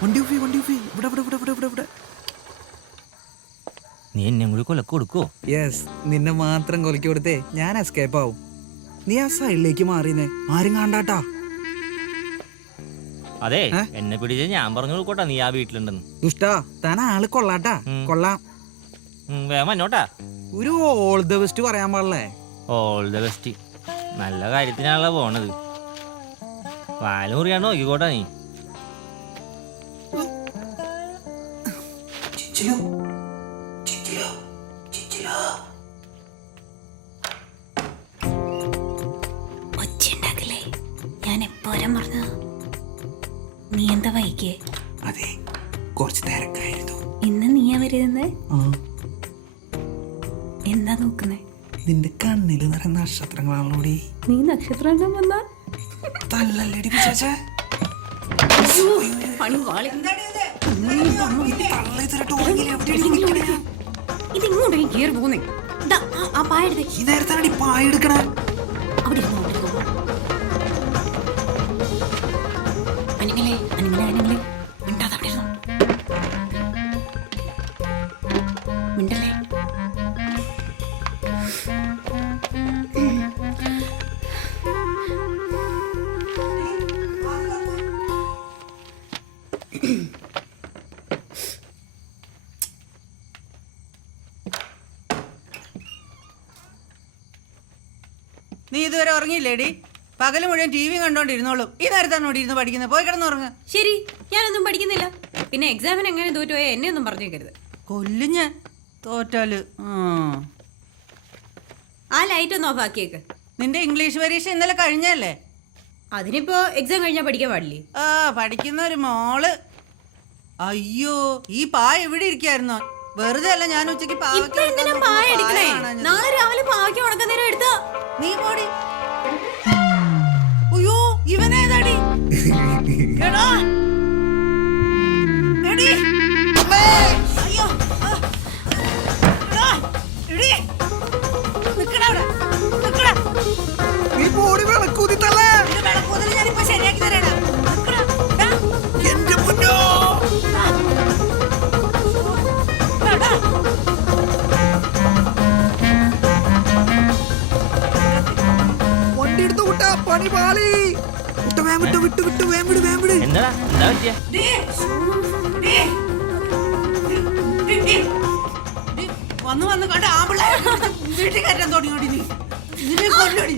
വണ്ടി ഉപ്പി ഇവിടെ ഇവിടെ ഇവിടെ ഇവിടെ ഇവിടെ ഇവിടെ. നീ എന്നെ കൂടി കൊലക്ക് കൊടുക്കോ? യെസ്, നിന്നെ മാത്രം കൊലക്കി കൊടുത്തേ ഞാൻ എസ്കേപ്പ് ആവും. നീ ആ സൈഡിലേക്ക് മാറിയെന്നേ, ആരും കാണാട്ടാ. അതെ, എന്നെ പിടിച്ച് ഞാൻ പറഞ്ഞു കൊടുക്കോട്ടാ നീ ആ വീട്ടിലുണ്ടെന്ന്. ദുഷ്ടാ, താൻ ആള് കൊള്ളാട്ടാ. കൊള്ളാം. വേഗം എന്നോട്ടാ. ഒരു ഓൾ ദ ബെസ്റ്റ് പറയാൻ പാടില്ലേ? All the best. നല്ല കാര്യത്തിനാണല്ലോ പോണത്. വാല് മുറിയാണ്ട് നോക്കിക്കോട്ടാ നീ. ഒച്ചയുണ്ടാക്കില്ലേ? ഞാൻ എപ്പോഴും പറഞ്ഞു. നീ എന്താ വൈകിയേ? അതെ, കുറച്ച് തിരക്കായിരുന്നു. ഇന്ന് നീയാ വരുന്നേ? എന്താ നോക്കുന്നേ? നിന്റെ കണ്ണില് നിറയെ നക്ഷത്രങ്ങളാണല്ലോടി. നീ നക്ഷത്രം വന്നാ തല്ലല്ലേടി പിശാചേ. ഇതിങ്ങോട്ടേ കേറി പോന്നേ. ആ പായെടുത്തേ. ഈ നേരത്താണടി പായെടുക്കണേ. അവിടെ ഇരുന്നോ, അനിമലേ അനിമലേ അനിമലേ മിണ്ടാതെ അവിടെ ഇരുന്നോ. മിണ്ടല്ലേ? നീ ഇതുവരെ ഉറങ്ങിയില്ലേടി? പകല് മുഴുവൻ ടി വി കണ്ടോണ്ടിരുന്നോളും. ഈ നേരത്താണ് ഇവിടെ ഇരുന്ന് പഠിക്കുന്നത്. പോയി കിടന്നുറങ്ങ. ശരി, ഞാനൊന്നും പഠിക്കുന്നില്ല. പിന്നെ എക്സാമിന് എങ്ങനെ തോറ്റുപോയാൽ എന്നെ ഒന്നും പറഞ്ഞേക്കരുത്. കൊല്ലും ഞാൻ തോറ്റാല്. ആ ലൈറ്റ് ഒന്ന് ഓഫ് ആക്കിയേക്ക്. നിന്റെ ഇംഗ്ലീഷ് പരീക്ഷ ഇന്നലെ കഴിഞ്ഞല്ലേ? അതിനിപ്പോ എക്സാം കഴിഞ്ഞാൽ പഠിക്കാൻ പാടില്ലേ? പഠിക്കുന്ന ഒരു മോള്. അയ്യോ, ഈ പായ എവിടെ ഇരിക്കായിരുന്നോ? വെറുതെ അല്ല ഞാൻ ഉച്ചക്ക് നാളെ രാവിലെ പാവയ്ക്ക് ഉണക്കുന്നേരം എടുത്തോ. നീ പോടി. അയ്യോ, ഇവനേതാടി? എടാ എടി അയ്യോ, നീ പോടി വിളക്കൂതി തള്ളേ. വിളക്കൂതൽ ഞാനിപ്പോ ശരിയാക്കി തരാടാ. എന്റെ മുന്നോ. വണ്ടി എടുത്തു വിട്ടാ പണി പാളി. എന്താ പറ്റിയ? വന്ന് കണ്ട ആമ്പിള്ളേരെ വീട്ടിൽ കയറ്റാൻ തുടങ്ങിയോടി നീ. നിന്നെ കൊല്ലടി,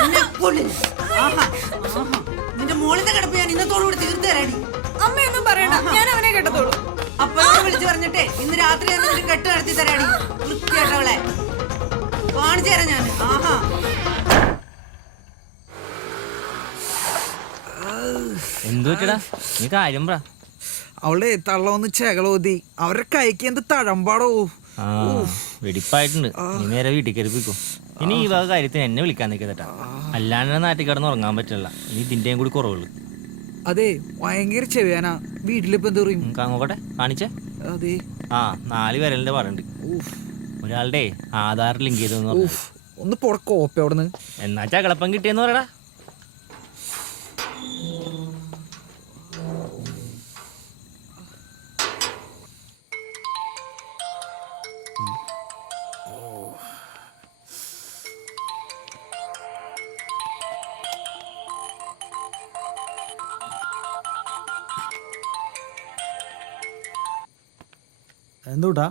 നിന്നെ കൊല്ലും. നിന്റെ മോളിന്റെ കിടപ്പ് ഞാൻ ഇന്നത്തോടുകൂടി തീർത്തു തരാടി. അമ്മയൊന്നും പറയണ്ട, ഞാൻ അവനെ കേട്ടത്തോളൂ. അപ്പൊ വിളിച്ചു പറഞ്ഞിട്ടേ ഇന്ന് രാത്രി ഞാൻ നിന്റെ കെട്ട് നടത്തി തരാടി. വൃത്തിയായിട്ടവളെ കാണിച്ചു തരാം ഞാൻ. എന്തു പറ്റടാ? നീ കാര്യം പറ. അവളുടെ തള്ളൊന്ന് ചെകളോതി. അവരുടെ കൈക്ക് എന്ത് തഴമ്പാടോ. വെടിപ്പായിട്ടുണ്ട്. നീ നേരെ വീട്ടിൽ കയറിപ്പിക്കോ. ഇനി ഈ വക കാര്യത്തിന് എന്നെ വിളിക്കാൻ നിൽക്കതട്ടാ. അല്ലാണ്ട് നാട്ടിൽ കിടന്ന് ഉറങ്ങാൻ പറ്റില്ല. ഇനി ഇതിന്റെയും കൂടി കുറവുള്ളു. അതെ, ഭയങ്കര ചെവിയാനാ. വീട്ടിലിപ്പോ എന്ത് പറയും? നോക്കട്ടെ, കാണിച്ചേ. അതെ, 4 വിരലിന്റെ പറയുണ്ട്. ഒരാളുടെ ആധാർ ലിങ്ക് ചെയ്തെന്ന് പറഞ്ഞു. ഒന്ന് പൊടക്കോപ്പ അവിടുന്ന്. എന്നാ ചകളപ്പം കിട്ടിയെന്ന് പറയടാ. എന്തൂട്ടാ?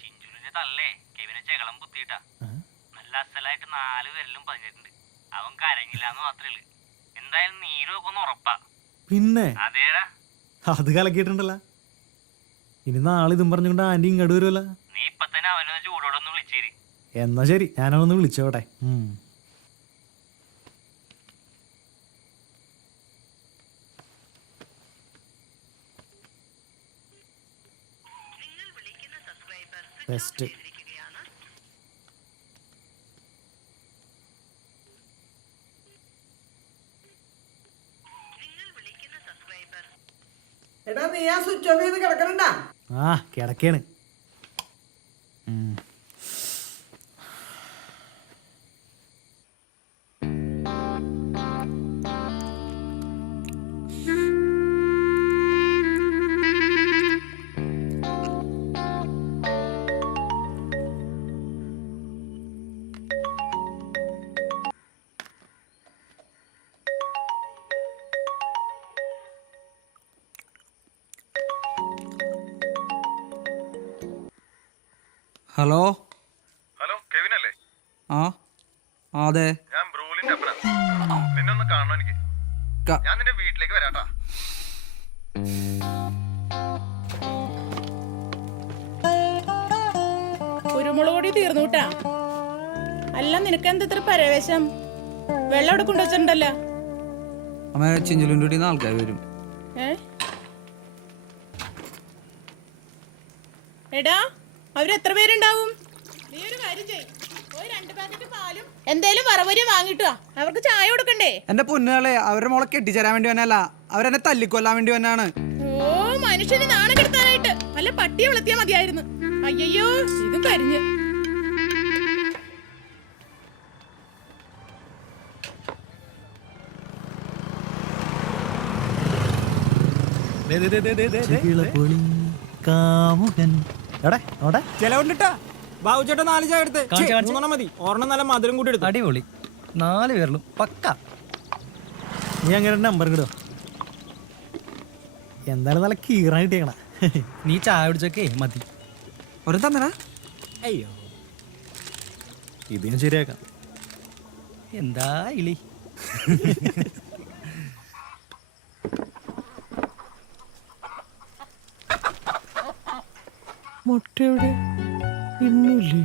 ചിഞ്ചുലിന്റെ തള്ളേ കെവിനെ ചെകളം കുത്തിയിട്ടാ. നല്ല അസലായിട്ട് 4 വിരലും പതിഞ്ഞിട്ടുണ്ട്. അവൻ കരഞ്ഞില്ലാന്ന് മാത്രമേ ഉള്ളൂ. എന്തായാലും നീരൊക്കെ ഒന്ന് ഉറപ്പാ. പിന്നെ അതേടാ, അത് കലക്കിയിട്ടുണ്ടല്ലോ. ഇനി നാളെ ഇതും പറഞ്ഞുകൊണ്ട് ആന്റി ഇങ്ങോട്ട് വരുമല്ല. നീ ഇപ്പൊ തന്നെ അവനൊന്ന് ചൂടോടൊന്ന് വിളിച്ചേരി. എന്നാ ശരി, ഞാനവനൊന്ന് വിളിച്ചോട്ടെ. ബെസ്റ്റ്. എടാ, നീ ആ സ്വിച്ച് ഓഫ് ചെയ്ത് കിടക്കണണ്ടാ? കിടക്കാണ്. ഹലോ ഹലോ കെവിൻ അല്ലേ? ആ അതെ. ഞാൻ ബ്രൂലിന്റെ അപ്പനാ. നിന്നെ ഒന്ന് കാണണം എനിക്ക്. ഞാൻ നിന്റെ വീട്ടിലേക്ക് വരാട്ടാ. കുരുമുളക് പൊടി തീർന്നുട്ടാ. അല്ല നിനക്ക് എന്താ ഇത്ര പരവേശം? വെള്ളം അവിടെ കൊണ്ടുവച്ചിട്ടുണ്ടല്ലോ. അമ്മ ചിഞ്ചുലിൻ്റെ കൂടി ആൾക്കാർ വരും. എടാ അവരെത്ര പേരുണ്ടാവും? നീ ഒരു കാര്യം ചെയ്യ്, പോയി 2 പാക്കറ്റ് പാലും എന്തേലും വറവരി വാങ്ങിട്ടോ. അവർക്ക് ചായ കൊടുക്കണ്ടേ? എന്റെ പൊന്നുകളെ, അവരുടെ മോളെ കെട്ടിച്ചേരാൻ വേണ്ടി വന്നല്ല, അവരെന്നെ തല്ലിക്കൊല്ലാൻ വേണ്ടി വന്നാണ്. ഓ മനുഷ്യന് നാണം കെടുത്താനായിട്ട് വല്ല പട്ടിയെ വളർത്തിയാ മതിയായിരുന്നു. അയ്യോ ഇതും കരിഞ്ഞ്. ചെലവുണ്ടിട്ടാ ബാബുചേട്ടൻ 4 ചായ എടുത്ത് 3 മതി. ഒരെണ്ണം നല്ല മധുരം കൂടി എടുത്തു. അടിപൊളി. 4 പേരിലും പക്ക. നീ അങ്ങനെ നമ്പർ കിടോ? എന്തായാലും നല്ല കീറാൻ കിട്ടിയേക്കണ. നീ ചായ കുടിച്ചൊക്കെ മതി. ഒരു തന്നടാ. അയ്യോ ഇത് ഞാൻ ശരിയാക്കാം. എന്താ ഇളി. മുട്ടയുടെ ഇന്നില്ലേ?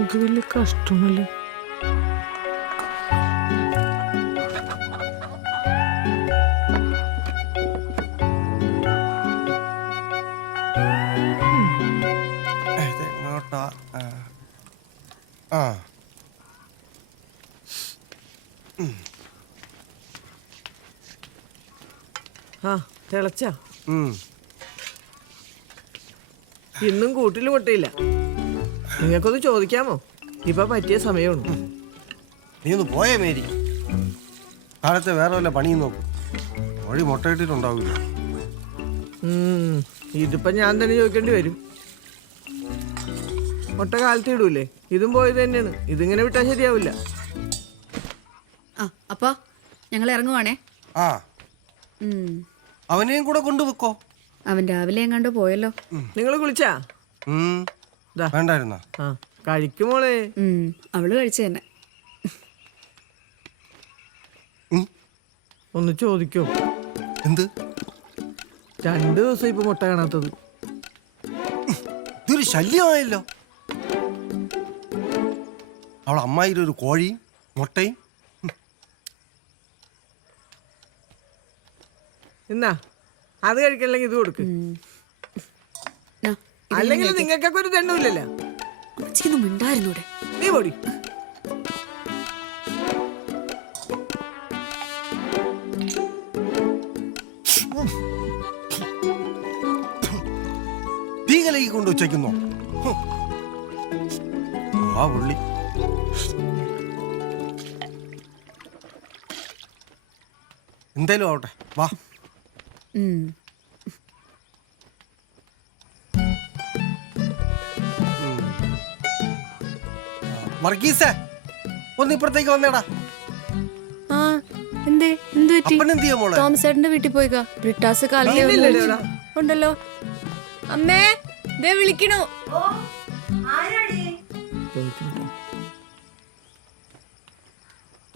ഇത് വലിയ കഷ്ടമല്ലേ? തിളച്ച ഇന്നും കൂട്ടിൽ മുട്ടയില്ല. നിങ്ങൾക്കൊന്ന് ചോദിക്കാമോ? ഇപ്പൊ പറ്റിയ സമയമാണ്. നീ ഒന്ന് പോയേ മേരി. കാലത്തെ വേറെ വല്ല പണിയും നോക്കും. വഴി മുട്ടയിട്ടിട്ടുണ്ടാവില്ല. ഇതിപ്പോ ഞാൻ തന്നെ ചോദിക്കേണ്ടി വരും. മുട്ട കാലത്ത് ഇടൂലേ? ഇതും പോയത് തന്നെയാണ്. ഇതിങ്ങനെ വിട്ടാ ശരിയാവില്ല. അപ്പൊ ഞങ്ങൾ ഇറങ്ങുവാണേ. ആ അവനെയും കൂടെ കൊണ്ടുവെക്കോ. അവൻ രാവിലെ എങ്ങാണ്ട് പോയല്ലോ. നിങ്ങൾ കുളിച്ചാ? വേണ്ടായിരുന്ന കഴിക്കുമോളെ. അവള് കഴിച്ചു തന്നെ. ഒന്ന് ചോദിക്കോ? എന്ത്? 2 ദിവസം ഇപ്പൊ മുട്ട കാണാത്തത്. ഇതൊരു ശല്യമായല്ലോ. അവളെ അമ്മായിയുടെ ഒരു കോഴിയും മുട്ടയും. എന്നാ അത് കഴിക്കണമെങ്കിൽ ഇത് കൊടുക്ക്. അല്ലെങ്കിൽ നിങ്ങൾക്കൊക്കെ ഒരു ദണ്ണമില്ലല്ലോ. മിണ്ടായിരുന്നൂടെ? നീ പൊടി. തീകലയ്ക്ക് കൊണ്ട് വെച്ചേക്കുന്നോ? ആ പുള്ളി എന്തേലും ആവട്ടെ. വാ. വർഗീസേ, ഒന്ന് ഇപ്പുറത്തേക്ക് വന്നേടാ. അപ്പനെന്തിയാ മോളെ? തോമസേട്ടന്റെ വീട്ടിൽ പോയിക്കാ. ബ്രിട്ടാസ് കാലത്ത് ഉണ്ടല്ലോ. അമ്മേ ദേ വിളിക്കണു.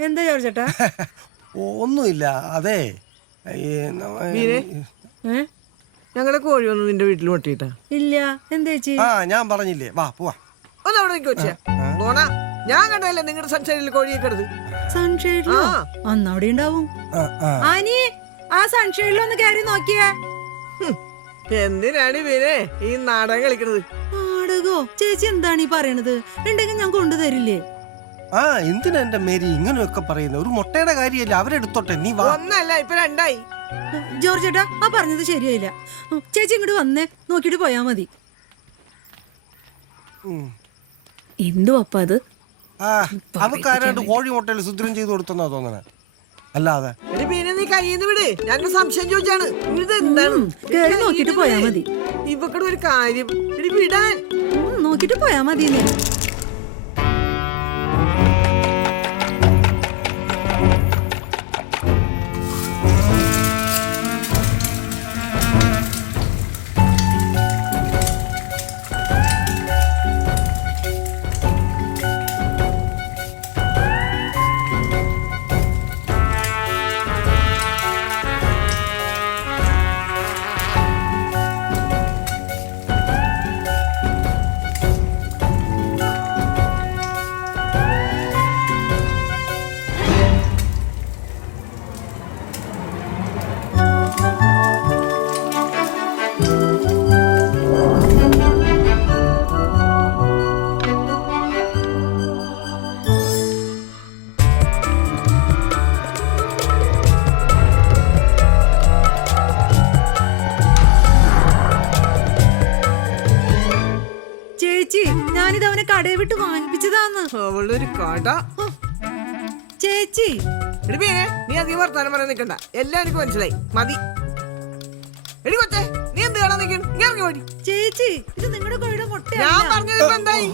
എന്താ ചോദിച്ചേട്ടാ? ഒന്നുമില്ല. അതെ ഞങ്ങളുടെ കോഴി ഒന്നും നിന്റെ വീട്ടിൽ മുട്ടിയിട്ടാ? ഇല്ല. എന്താ ചേച്ചി? ആ ഞാൻ പറഞ്ഞില്ലേ. വാ പോവാ. ഒന്ന് അവിടെ നിൽക്ക് വെച്ചാ. ഞാൻ കണ്ടല്ലേ നിങ്ങളുടെ സൺഷൈഡിൽ കോഴിയൊക്കെ എടുത്ത്. സൺഷൈഡിലോ? അന്ന് അവിടെ ഉണ്ടാവും. ആനി ആ സൺഷൈഡിലൊന്ന് കയറി നോക്കിയേ. എന്തിനാണ് പിന്നെ ഈ നാടകം കളിക്കണത്? നാടകോ? ചേച്ചി എന്താണ് ഈ പറയണത്? ഉണ്ടെങ്കിൽ ഞാൻ കൊണ്ടുതരില്ലേ? ആ എന്തിനാ എന്റെ മേരി ഇങ്ങനെയൊക്കെ പറയുന്നത്? ഒരു മുട്ടയുടെ കാര്യമല്ല, അവരെടുത്തോട്ടെ. നീ വാ. ഒന്നല്ല ഇപ്പൊ 2ആയി. ജോർജ് ചേട്ടാ ആ പറഞ്ഞത് ശരിയായില്ല. ചേച്ചി ഇങ്ങോട്ട് വന്നേ, നോക്കിട്ട് പോയാ മതി. എന്തു അപ്പ അത്? അവക്ക് ആരാണ്ട് കോഴി മുട്ടയിൽ സുദ്രം ചെയ്ത് കൊടുത്തെന്നാ തോന്നണേ. അല്ലാതെ പിന്നെ നീ കയ്യിന്ന് വിട്. ഞാൻ സംശയം ചോദിച്ചാണ്. ഇതെന്താണ്? കേറി നോക്കിട്ട് പോയാ മതി. ഇവക്കടെ ഒരു കാര്യം വിടാൻ. നോക്കിട്ട് പോയാ മതി. ഞാനിത് അവനെ കടയെ വിട്ട് വാങ്ങിപ്പിച്ചതാന്ന്. അവളൊരു കട. ചേച്ചി എടി മീനെ, നീ അധികം വർത്താനം പറയാൻ നിൽക്കണ്ട. എല്ലാം എനിക്ക് മനസ്സിലായി. മതി. എടി കൊച്ചേ, നീ എന്ത് കാണാൻ നിൽക്കണം? നീ ഇറങ്ങി പോടി. ചേച്ചി ഇത് നിങ്ങളുടെ കോഴിയുടെ ഞാൻ മുട്ടയാണ്. പറഞ്ഞത് ഇപ്പൊ എന്തായി?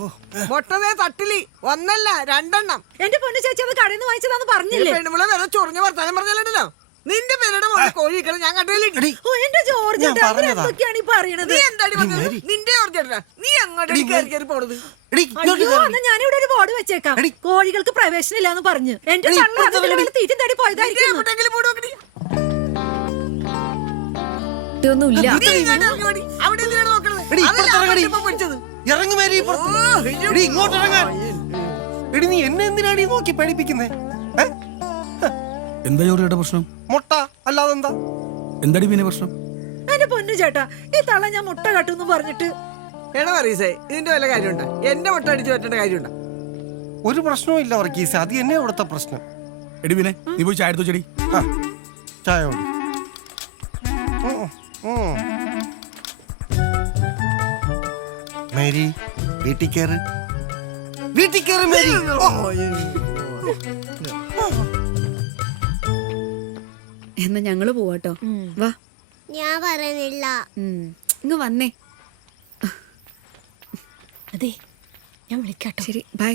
മുട്ടതേ തട്ടിലി 1 അല്ല 2 എണ്ണം. എന്റെ പൊന്നു ചേച്ചി അത് കടയിൽ നിന്ന് വാങ്ങിച്ചതാന്ന് പറഞ്ഞില്ലേ? പെണ്ണുമ്പളെ വേറെ ചൊറിഞ്ഞ വർത്താനം പറഞ്ഞല്ലോ. നിന്റെ പേരുടെ മോളെ കോഴി ഇരിക്കണം ഞാൻ കണ്ടില്ല. ഓ എന്റെ ജോർജ് ഞാൻ പറഞ്ഞതാ. എന്തൊക്കെയാണ് ഈ പറയണത്? നീ എന്താടി പറഞ്ഞത്? നിന്റെ ജോർജ് ഏട്ടനാ. നീ അങ്ങോട്ട് കയറി കയറി പോണത്. അയ്യോ എന്നാ ഞാനിവിടെ ഒരു ബോർഡ് വെച്ചേക്കാം. കോഴികൾക്ക് പ്രവേശനം ഇല്ലാന്ന് പറഞ്ഞു. എന്റെ തള്ള അതിന്റെ മേലെ തീറ്റ തേടി പോയതായിരിക്കും. എവിടെയെങ്കിലും പോയി നോക്കടി. ഇതൊന്നുമില്ല. നീ ഇങ്ങോട്ട് ഇറങ്ങി പോടി. അവിടെ എന്തിനാണ് നോക്കണത്? അതല്ല അവൻ ഇപ്പൊ പിടിച്ചത്. ഇറങ്ങി മേരി ഇങ്ങോട്ട് ഇറങ്ങാൻ. എടി നീ എന്നെ എന്തിനാണ് നോക്കി പേടിപ്പിക്കുന്നേ? എന്താ ജോറിയുടെ പ്രശ്നം? മുട്ട അല്ലാതെന്താ? എന്താടി പിന്നെ പ്രശ്നം? എന്റെ പൊന്നു ചേട്ടാ ഈ തള്ള ഞാൻ മുട്ട കട്ടുന്ന് പറഞ്ഞിട്ട്. എടാ പറയസേ, ഇതിന്റെ വല്ല കാര്യമുണ്ടോ? എന്റെ മുട്ട അടിച്ചു പറ്റേണ്ട കാര്യമുണ്ടോ? ഒരു പ്രശ്നവും ഇല്ല വർഗീസ്, അത് തന്നെ അവിടുത്തെ പ്രശ്നം. എടി പിന്നെ നീ പോയി ചായ എടുത്തു ചെടി. ആ, ചായ കുടി. മേരി വീട്ടിൽ കയറ്, വീട്ടിൽ കയറ് മേരി. എന്നാ ഞങ്ങള് പോവാട്ടോ. വാ. ഞാൻ പറയുന്നില്ല. ഇങ്ങ് വന്നേ. അതെ ഞാൻ വിളിക്കാട്ടോ. ശരി ബൈ.